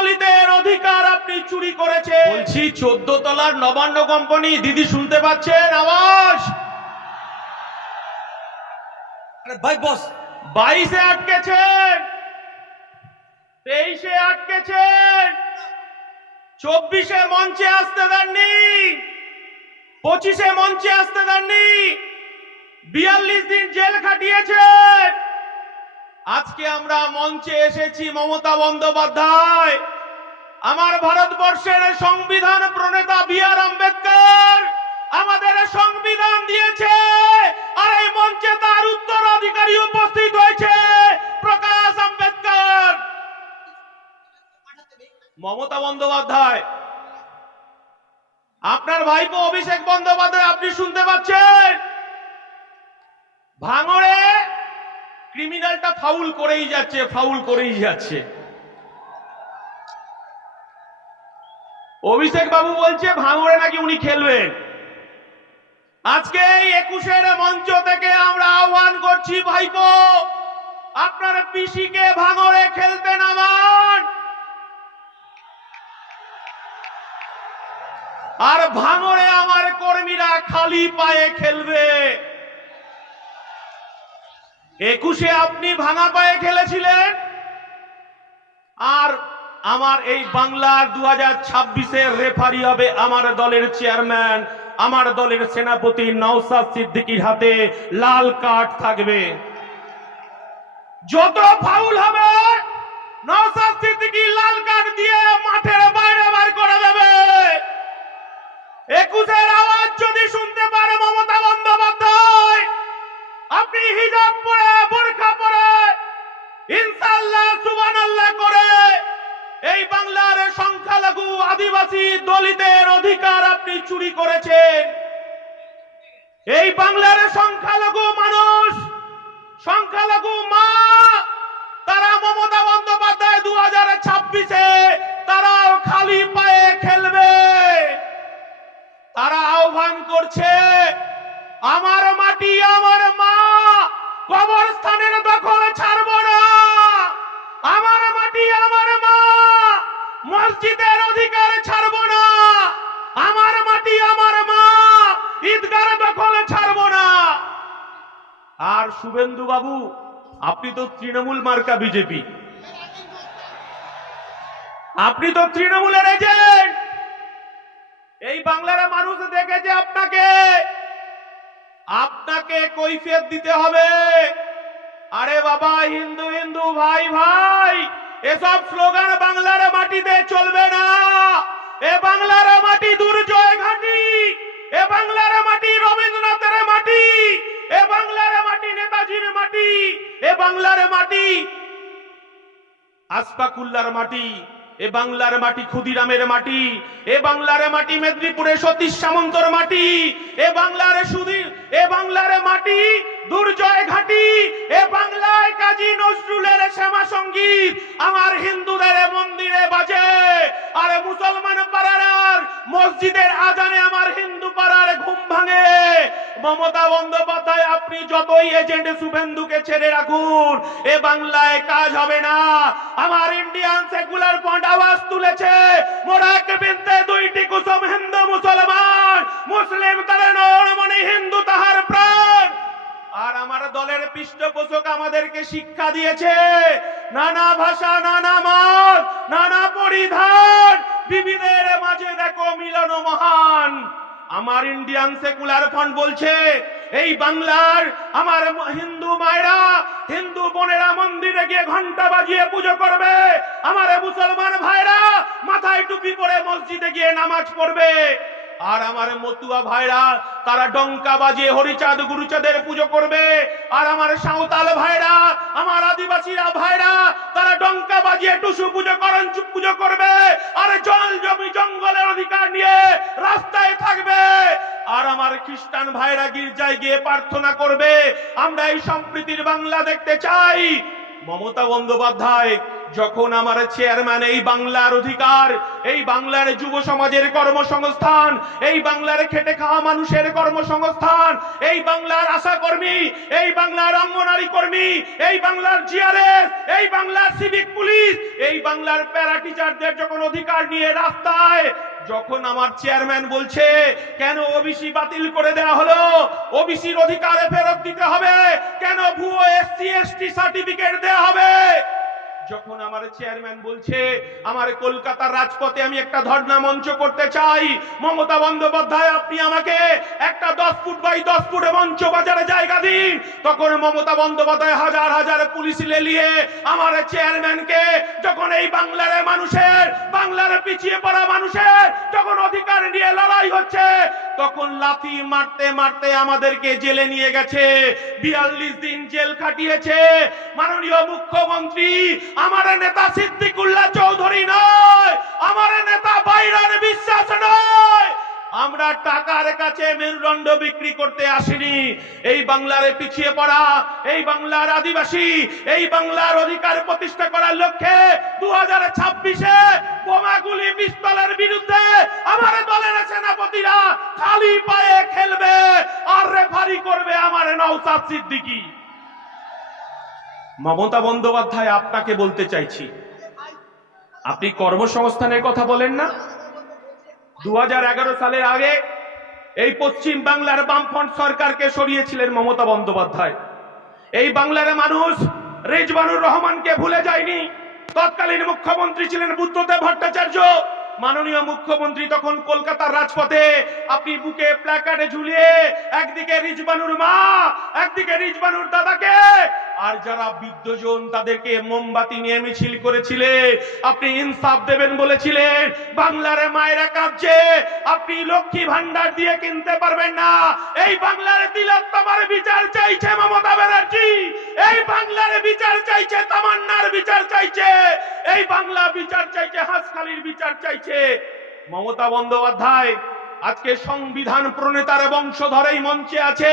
দলিতের অধিকার আপনি চুরি করেছেন। বলছি 14 তলার নবান্ন কোম্পানি, দিদি শুনতে পাচ্ছেন আওয়াজ? ভাই বস 22-এ আটকেছেন, 23-এ আটকেছেন, 24-এ মঞ্চে আসতে দেননি, 25-এ মঞ্চে আসতে দেননি, 42 দিন জেল খাটিয়েছেন। আজকে আমরা মঞ্চে এসেছি মমতা বন্দ্যোপাধ্যায়, আমার ভারতবর্ষের সংবিধান প্রণেতা বি.আর. আম্বেদকর আমাদের সংবিধান দিয়েছে, আর এই মঞ্চে তার উত্তরাধিকারী উপস্থিত হয়েছে প্রকাশ আম্বেদকর। মমতা বন্দ্যোপাধ্যায়, আপনার ভাইপো অভিষেক বন্দ্যোপাধ্যায়, আপনি শুনতে পাচ্ছেন? ভাঙড়ে ক্রিমিনালটা ফাউল করেই যাচ্ছে, ফাউল করেই যাচ্ছে। অভিষেক বাবু বলছে ভাঙড়ে নাকি উনি খেলবেন। আজকে এই 21-এর মঞ্চ থেকে আমরা আহ্বান করছি, ভাইপো আপনার পিসিকে ভাঙড়ে খেলতে নামান, আর ভাঙড়ে আমার কর্মীরা খালি পায়ে খেলবে। 21-এ আপনি ভাঙা পায়ে খেলেছিলেন, আর আমার এই বাংলার 2026-এর রেফারি হবে আমার দলের চেয়ারম্যান, আমার দলের সেনাপতি নওশাদ সিদ্দিকীর হাতে লাল কার্ড থাকবে। যত ফাউল হবে নওশাদ সিদ্দিকী লাল কার্ড দিয়ে মাঠের বাইরে বার করে দেবে। 21-এর আওয়াজ যদি শুনতে পারে মমতা বন্দ্যোপাধ্যায়, আপনি হিজাব পরে, বোরকা পরে, ইনশাআল্লাহ সুবহানাল্লাহ করে এই বাংলার সংখ্যালঘু আদিবাসী দলিতের অধিকার আপনি চুরি করেছেন। এই বাংলার সংখ্যালঘু মানুষ, সংখ্যালঘু মা, তারা মমতা বন্দ্যোপাধ্যায় 2026-এ তারাও খালি পায়ে খেলবে। তারা আহ্বান করছে, আমার মাটি আমার মা, কবরস্থানের দখল ছাড়বো না। আমার মাটি আমার মা, মসজিদের অধিকার ছাড়বো না। আমার মাটি আমার মা, ঈদগার দখল ছাড়বো না। আর শুভেন্দু বাবু, আপনি তো তৃণমূল মার্কা বিজেপি, আপনি তো তৃণমূলের এজেন্ট। এই বাংলার মানুষ দেখেছে আপনাকে, আপনাকে কৈফিয়ত দিতে হবে। আরে বাবা, হিন্দু হিন্দু, ভাই ভাই, এসব স্লোগান বাংলার মাটিতে চলবে না। এ বাংলার মাটি দুর্জয় ঘাঁটি, এ বাংলার মাটি রবীন্দ্রনাথের মাটি, এ বাংলার মাটি নেতাজির মাটি, এ বাংলার মাটি আশফাকুল্লার মাটি, এ বাংলার মাটি ক্ষুদিরামের মাটি, এ বাংলার মাটি মেদিনীপুরে সতীশ সামন্তর মাটি, এ বাংলার সুধীর, এ বাংলার মাটি দুর্জয় ঘাটি, এ বাংলায় কাজী নজরুলের শ্যামা সঙ্গীত আমার হিন্দুদের মন্দিরে বাজে, আর মুসলমান পাড়ার মসজিদের আজানে আমার হিন্দু পাড়ার ঘুম ভাঙে। মমতা বন্দ্যোপাধ্যায়, আপনি যতই এজেন্ট শুভেন্দুকে ছেড়ে রাখুন, এ বাংলায় কাজ হবে না। আমার ইন্ডিয়ান সেকুলার ফ্রন্ট আওয়াজ তুলেছে, মোরা এক বৃন্তে দুইটি কুসুম, হিন্দু মুসলমান, মুসলিম তার নরমণি, হিন্দু তাহার প্রাণ। আর আমার দলের পৃষ্ঠপোষক আমাদেরকে শিক্ষা দিয়েছে, নানা ভাষা, নানা মত, নানা পরিধান, বিবিধের মাঝে দেখো মিলন মহান। আমার ইন্ডিয়ান সেকুলার ফ্রন্ট বলছে, এই বাংলার আমার হিন্দু মায়েরা, হিন্দু বোনেরা মন্দিরে গিয়ে ঘন্টা বাজিয়ে পুজো করবে, আমার মুসলমান ভাইরা মাথায় টুপি পরে মসজিদে গিয়ে নামাজ পড়বে, আর আমার মতুয়া ভাইরা তারা ডঙ্কা বাজিয়ে হরিচাঁদ গুরুচাঁদের পুজো করবে, আর আমার সাঁওতাল ভাইরা, আমার আদিবাসীরা ভাইরা তারা ডঙ্কা বাজিয়ে টুসু পুজো করবে, আর জল জমি জঙ্গলের অধিকার নিয়ে রাস্তায় থাকবে, আর আমার খ্রিস্টান ভাইরা গির্জায় গিয়ে প্রার্থনা করবে। আমরা এই সম্প্রীতির বাংলা দেখতে চাই। মমতা বন্দ্যোপাধ্যায় যখন আমার চেয়ারম্যান এই বাংলার অধিকার, এই বাংলার যুব সমাজের কর্মসংস্থান, এই বাংলার খেটে খাওয়া মানুষের কর্মসংস্থান, এই বাংলার আশা কর্মী, এই বাংলার অঙ্গনারী কর্মী, এই বাংলার জিআরএস, এই বাংলার সিভিক পুলিশ, এই বাংলার প্যারা টিচারদের যখন অধিকার নিয়ে রাস্তায়, যখন আমার চেয়ারম্যান বলছে কেন ওবিসি বাতিল করে দেওয়া হলো, ওবিসির অধিকারে ফেরত দিতে হবে, কেন ভুয়ো এসসি এসটি সার্টিফিকেট দেওয়া হবে, যখন আমার চেয়ারম্যান বলছে আমার কলকাতার রাজপথে আমি একটা ধর্ণা মঞ্চ করতে চাই, মমতা বন্দ্যোপাধ্যায় আপনি আমাকে একটা 10 ফুট বাই 10 ফুট মঞ্চ বাজারে জায়গা দিন, তখন মমতা বন্দ্যোপাধ্যায় হাজার হাজার পুলিশ লেলিয়ে আমার চেয়ারম্যানকে, যখন এই বাংলার মানুষের, বাংলার পিছিয়ে পড়া মানুষের যখন অধিকার নিয়ে লড়াই হচ্ছে, তখন লাথি মারতে মারতে আমাদেরকে জেলে নিয়ে গেছে, 42 দিন জেল খাটিয়েছে। মাননীয় মুখ্যমন্ত্রী, আমার নেতা সিদ্দিকুল্লাহ চৌধুরী নয়, আমার নেতা বাইরের বিশ্বাস নয়, আমরা টাকার কাছে মেরুদণ্ড বিক্রি করতে আসিনি। এই বাংলার পিছিয়ে পড়া, এই বাংলার আদিবাসী, এই বাংলার অধিকার প্রতিষ্ঠা করার লক্ষ্যে 2026-এ বোমাগুলি পিস্তলের বিরুদ্ধে আমার দলের সেনাপতিরা খালি পায়ে খেলবে আর রেফারি করবে আমার নওশাদ সিদ্দিকী। মমতা বন্দ্যোপাধ্যায়, আপনাকে বলতে চাইছি, আপনি কর্মসংস্থানের কথা বলেন না? 2011 সালের আগে এই পশ্চিম বাংলার বামফ্রন্ট সরকারকে সরিয়েছিলেন মমতা বন্দ্যোপাধ্যায়। এই বাংলার মানুষ রেজওয়ানুর রহমানকে ভুলে যায়নি। তৎকালীন মুখ্যমন্ত্রী ছিলেন বুদ্ধদেব ভট্টাচার্য। মাননীয় মুখ্যমন্ত্রী তখন কলকাতার রাজপথে আপনি বুকে প্ল্যাকার্ডে ঝুলিয়ে একদিকে রিজওয়ানুর মা, একদিকে রিজওয়ানুর দাদাকে, আর যারা বৃদ্ধজন তাদেরকে মোমবাতি নিয়ে মিছিল করেছিলেন, আপনি ইনসাফ দেবেন বলেছিলেন। বাংলার মায়েরা কাঁদছে, আপনি লক্ষ্মী ভান্ডার দিয়ে কিনতে পারবেন না। এই বাংলার তিলোত্তমার বিচার চাইছে মমতা ব্যানার্জি, এই বাংলার বিচার চাইছে তামান্নার বিচার চাইছে, এই বাংলা বিচার চাইছে, হাসখালির বিচার চাইছে মমতা বন্দ্যোপাধ্যায়। আজকে সংবিধান প্রণেতার বংশধর এই মঞ্চে আছে,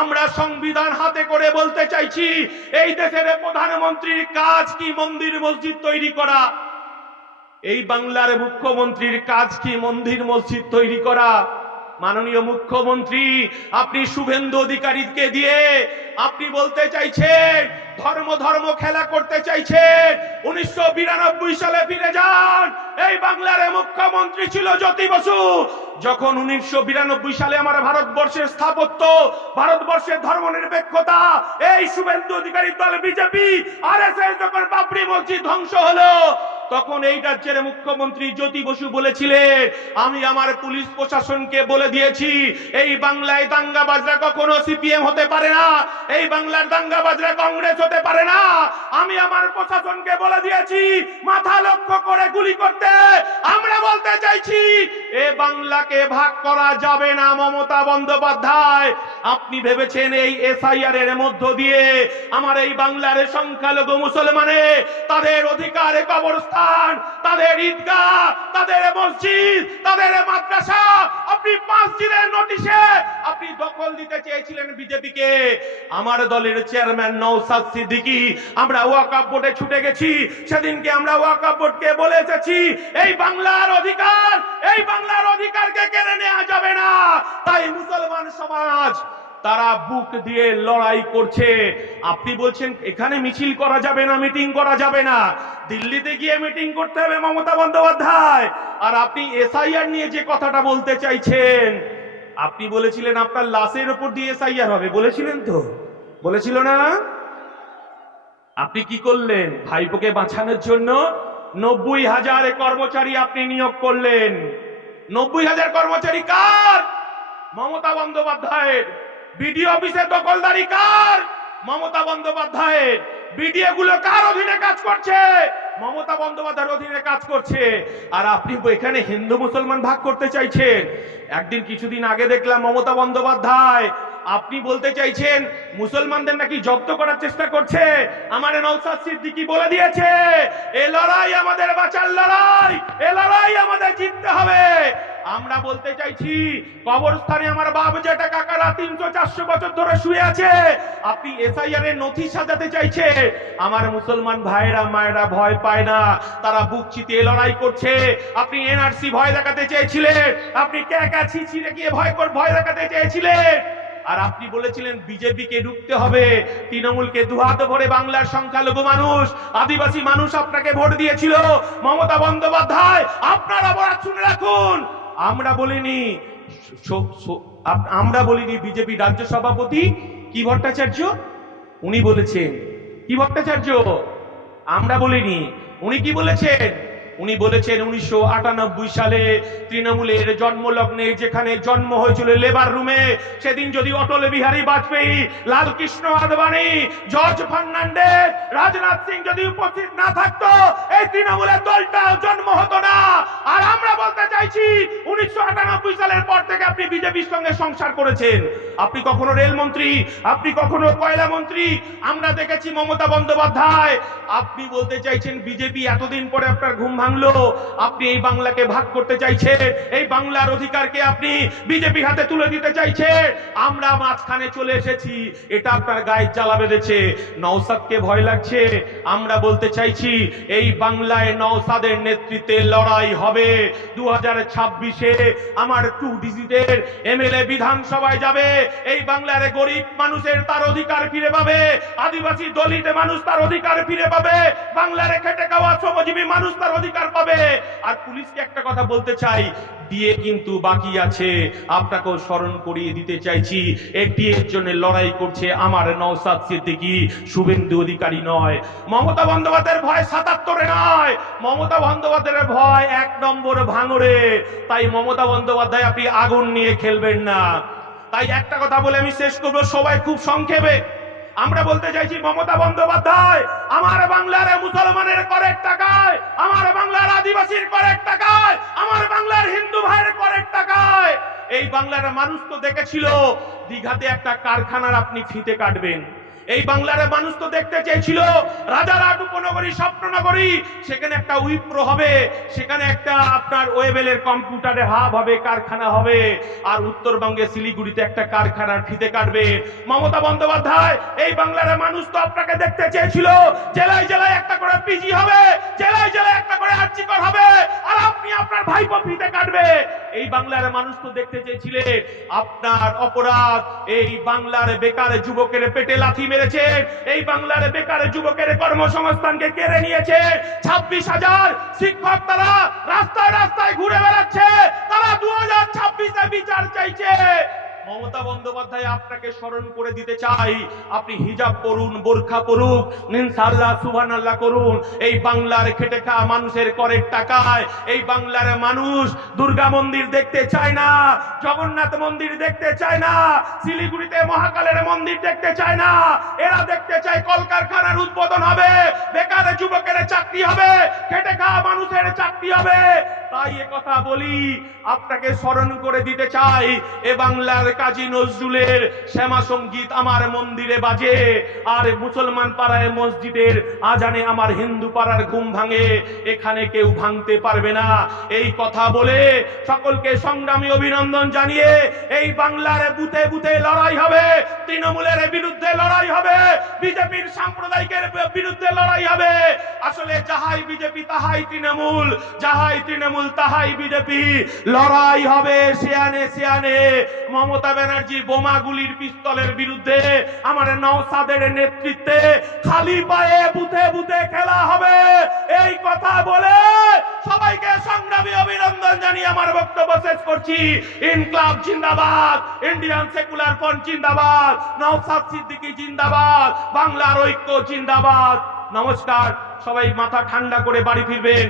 আমরা সংবিধান হাতে করে বলতে চাইছি, এই দেশের প্রধানমন্ত্রীর কাজ কি মন্দির মসজিদ তৈরি করা? এই বাংলার মুখ্যমন্ত্রীর কাজ কি মন্দির মসজিদ তৈরি করা? মাননীয় মুখ্যমন্ত্রী, আপনি শুভেন্দু অধিকারীকে দিয়ে আপনি বলতে চাইছেন ধর্ম ধর্ম খেলা করতে চাইছেন। 1992 সালে ফিরে যান, এই বাংলার মুখ্যমন্ত্রী ছিল জ্যোতি বসু। যখন 1992 সালে আমার ভারতবর্ষের স্থাপত্য, ভারতবর্ষের ধর্মনিরপেক্ষতা, এই শুভেন্দু অধিকারীর দল বিজেপি আরএসএস যখন বাবরি মসজিদ ধ্বংস হলো, তখন এই রাজ্যের মুখ্যমন্ত্রী জ্যোতি বসু বলেছিলেন আমি আমার পুলিশ প্রশাসনকে বলে দিয়েছি এই বাংলায় দাঙ্গাবাজরা কখনো সিপিএম হতে পারে না, এই বাংলার দাঙ্গাবাজরা কংগ্রেস হতে পারে না। আমি আমার প্রশাসনকে বলে দিয়েছি মাথা লক্ষ্য করে গুলি করতে। আমরা বলতে চাইছি এ বাংলাকে ভাগ করা যাবে না। মমতা বন্দ্যোপাধ্যায়, আপনি ভেবেছেন এই এসআইআর এর মধ্য দিয়ে আমার এই বাংলার সংখ্যালঘু মুসলমানে তাদের অধিকারে কবরস্থান, তাদের ঈদগাহ, তাদের মসজিদ, তাদের মাদ্রাসা আপনি 5 দিনের নোটিশে আপনি দখল দিতে চেয়েছিলেন বিজেপিকে। আমার দলের চেয়ারম্যান নওশাদ সিদ্দিকী, আমরা ওয়াকফ বোর্ডে ছুটে গেছি, সেদিনকে আমরা ওয়াকফ বোর্ডকে বলে এসেছি এই বাংলার অধিকার, এই বাংলার অধিকারকে কেড়ে নেওয়া যাবে না। তাই মুসলমান সমাজ তারা বুক দিয়ে লড়াই করছে। আপনি বলছেন এখানে মিছিল করা যাবে না, মিটিং করা যাবে না, দিল্লিতে গিয়ে মিটিং করতে হবে মমতা বন্দ্যোপাধ্যায়। আর আপনি এসআইআর নিয়ে যে কথাটা বলতে চাইছেন, আপনি বলেছিলেন আপনার লাশের উপর দিয়ে এসআইআর হবে, বলেছিলেন তো? বলেছিল না? আপনি কি করলেন? ভাইপোকে বাঁচানোর জন্য 90,000 কর্মচারী আপনি নিয়োগ করলেন। 90,000 কর্মচারী কার? মমতা বন্দ্যোপাধ্যায়ের। বিডিও অফিসে দখলদারি কার? মমতা বন্দ্যোপাধ্যায়ের। বিডিও গুলো কার অধীনে কাজ করছে? মমতা বন্দ্যোপাধ্যায়ের অধীনে কাজ করছে। আর আপনি এখানে হিন্দু মুসলমান ভাগ করতে চাইছেন। একদিন কিছুদিন আগে দেখলাম মমতা বন্দ্যোপাধ্যায় আপনি বলতে চাইছেন মুসলমানদের নাকি জব্দ করার চেষ্টা করছে। আমার নওশাদ সিদ্দিকী বলে দিয়েছে এ লড়াই আমাদের বাঁচার লড়াই, এ লড়াই আমাদের জিততে হবে। আমরা বলতে চাইছি কবরস্থানে আমার বাপ জেঠা কাকারা 300-400 বছর ধরে শুয়ে আছে, আপনি এসআইআর এর নথি সাজাতে চাইছে। আমার মুসলমান ভাইরা মায়েরা ভয় পায় না, তারা বুক চিতিয়ে লড়াই করছে। আপনি এনআরসি ভয় দেখাতে চেয়েছিলেন, আপনি ক্যাকা ছিছি দেখিয়ে ভয় দেখাতে চেয়েছিলেন, আর আপনি বলেছিলেন বিজেপিকে ঢুকতে হবে, তৃণমূলকে দুহাত ভরে বাংলার সংখ্যালঘু মানুষ আদিবাসী মানুষ আপনাকে ভোট দিয়েছিল। মমতা বন্দ্যোপাধ্যায় আপনারা বলা শুনে রাখুন, আমরা বলিনি বিজেপি রাজ্য সভাপতি কি ভট্টাচার্য, উনি বলেছেন কি ভট্টাচার্য, আমরা বলিনি। উনি কি বলেছেন? উনি বলেছেন 1998 সালে তৃণমূলের জন্মলগ্নে যেখানে জন্ম হয়েছিল লেবার রুমে, সেদিন যদি অটল বিহারী বাজপেয়ী, লালকৃষ্ণ আদবানি, জর্জ ফার্নান্ডেজ, রাজনাথ সিং যদি উপস্থিত না থাকতো, এই তৃণমূলের দলটা জন্ম হতো না। আর আমরা বলতে চাইছি 1998 সালের পর থেকে আপনি বিজেপির সঙ্গে সংসার করেছেন। আপনি কখনো রেলমন্ত্রী, আপনি কখনো কয়লা মন্ত্রী, আমরা দেখেছি মমতা বন্দ্যোপাধ্যায়। আপনি বলতে চাইছেন বিজেপি এতদিন পরে আপনার ঘুম ভাঙলো, আপনি এই বাংলাকে ভাগ করতে চাইছেন, এই বাংলার অধিকারকে আপনি বিজেপির হাতে তুলে দিতে চাইছেন। আমরা মাঝখানে চলে এসেছি, এটা আপনার গায়ে জ্বালা বেঁধেছে। নওশাদকে ভয় লাগছে। আমরা বলতে চাইছি এই বাংলায় নওশাদের নেতৃত্বে লড়াই হবে। 2026-এ আমার 2 ডিজিটের এমএলএ বিধানসভায় যাবে। এই বাংলার গরিব মানুষের তার অধিকার ফিরে পাবে, আদিবাসী দলিত মানুষ তার অধিকার ফিরে পাবে, বাংলার খেটে খাওয়া শ্রমজীবী মানুষ তার অধিকার পাবে। আর পুলিশকে একটা কথা বলতে চাই, ডিএ কিন্তু বাকি আছে, আপনাকেও স্মরণ করিয়ে দিতে চাইছি, এই ডিএর জন্য লড়াই করছে আমার নওশাদ সিদ্দিকী, শুভেন্দু অধিকারী নয়। মমতা বন্দ্যোপাধ্যায়ের ভয় 77-এ নয়, মমতা বন্দ্যোপাধ্যায়ের ভয় 1 নম্বর ভাঙড়ে। তাই মমতা বন্দ্যোপাধ্যায় আপনি আগুন নিয়ে খেলবেন না। তাই একটা কথা বলে আমি শেষ করবো, সবাই খুব সংক্ষেপে। আমরা বলতে চাইছি মমতা বন্দ্যোপাধ্যায়, আমার বাংলার মুসলমানের করের টাকায়, আমার বাংলার আদিবাসীর করের টাকায়, আমার বাংলার হিন্দু ভাইয়ের করের টাকায় এই বাংলার মানুষ তো দেখেছিল দীঘাতে একটা কারখানার আপনি ফিতে কাটবেন। এই বাংলার মানুষ তো দেখতে চেয়েছিল রাজারহাট উপনগরী, স্বপ্ননগরী, সেখানে একটা উইপ্রো হবে, সেখানে একটা আপনার ওয়েবেলের কম্পিউটারে হাব হবে, কারখানা হবে। আর উত্তরবঙ্গে শিলিগুড়িতে একটা কারখানার ফিতে কাটবে। মমতা বন্দ্যোপাধ্যায়, এই বাংলার মানুষ তো আপনাকে দেখতে চেয়েছিল জেলায় জেলায় একটা করে পিজি হবে, জেলায় জেলায় একটা করে আর্চিকর হবে, আর আপনি আপনার ভাইপো ফিতে কাটবে। এই বাংলার মানুষ তো দেখতে চেয়েছিলেন আপনার অপরাধ, এই বাংলার বেকার যুবকের পেটে লাথি মেরেছে, এই বাংলার বেকার যুবকের কর্মসংস্থানকে কেড়ে নিয়েছে। 26,000 শিক্ষক তারা রাস্তায় রাস্তায় ঘুরে বেড়াচ্ছে, তারা 2026-এ বিচার চাইছে। মমতা বন্দ্যোপাধ্যায় আপনাকে স্মরণ করে দিতে চাই, আপনি হিজাব পরুন, বোরখা পরুক, ইনশাআল্লাহ সুবহানাল্লাহ করুন। এই বাংলার খেটে খাওয়া মানুষের করের টাকায় এই বাংলার মানুষ দুর্গা মন্দির দেখতে চায় না, জগন্নাথ মন্দির দেখতে চায় না, শিলিগুড়িতে মহাকালের মন্দির দেখতে চায় না। এরা দেখতে চায় কলকারখানার উদ্বোধন হবে, বেকার যুবকের চাকরি হবে, খেটে খাওয়া মানুষের চাকরি হবে। তাই এ কথা বলি, আপনাকে স্মরণ করে দিতে চাই, এ বাংলার কাজী নজরুলের শ্যামা সঙ্গীত আমার মন্দিরে বাজে, আর মুসলমান পাড়ায় মসজিদের আজানে আমার হিন্দু পাড়ার ঘুম ভাঙে, এখানে কেউ ভাঙতে পারবে না। এই কথা বলে সকলকে সংগ্রামী অভিনন্দন জানিয়ে এই বাংলার বুথে বুথে লড়াই হবে, তৃণমূলের বিরুদ্ধে লড়াই হবে, বিজেপির সাম্প্রদায়িকের বিরুদ্ধে লড়াই হবে। আসলে যাহাই বিজেপি তাহাই তৃণমূল, যাহাই তৃণমূল তাহাই বিজেপি। লড়াই হবে সিয়ানে সিয়ানে। মমতা ব্যানার্জি বোমাগুলির পিস্তলের বিরুদ্ধে আমার নওশাদের নেতৃত্বে খালি পায়ে বুথে বুথে খেলা হবে। এই কথা বলে সবাইকে সংগ্রামী অভিনন্দন জানিয়ে আমার বক্তব্য শেষ করছি। ইনকলাব জিন্দাবাদ, ইন্ডিয়ান সেকুলার ফ্রন্ট জিন্দাবাদ, নওশাদ সিদ্দিকী জিন্দাবাদ, বাংলার ঐক্য জিন্দাবাদ। নমস্কার, সবাই মাথা ঠান্ডা করে বাড়ি ফিরবেন।